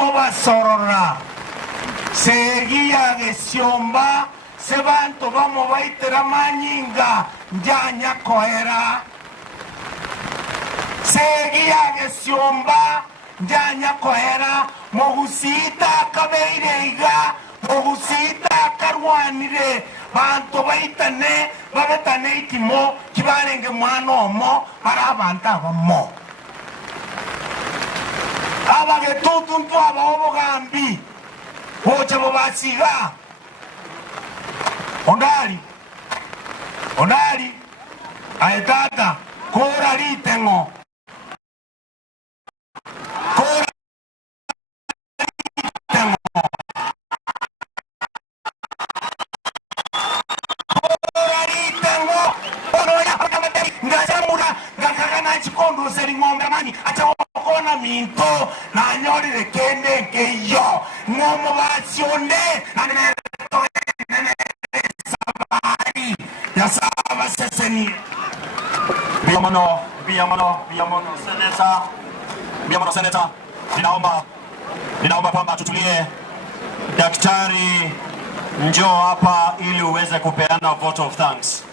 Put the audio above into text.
koba sorora segia gesiomba sebanto bamo baitera manyinga njanya koera segia gesiomba njanya koera mogusita kabeireiga mogusita karwanire banto baitane babetane itimo kibarenge mwana omo para abantu abamo abagetutu ntu abaobogambi boche bobasiga ondali aetata kora litengo Kona minto na nyori de kende ke yo ngomo basione na ne sabari ya saba seseni biamono seneta ninaomba kwamba tutulie. Daktari, njoo hapa ili uweze kupeana vote of thanks.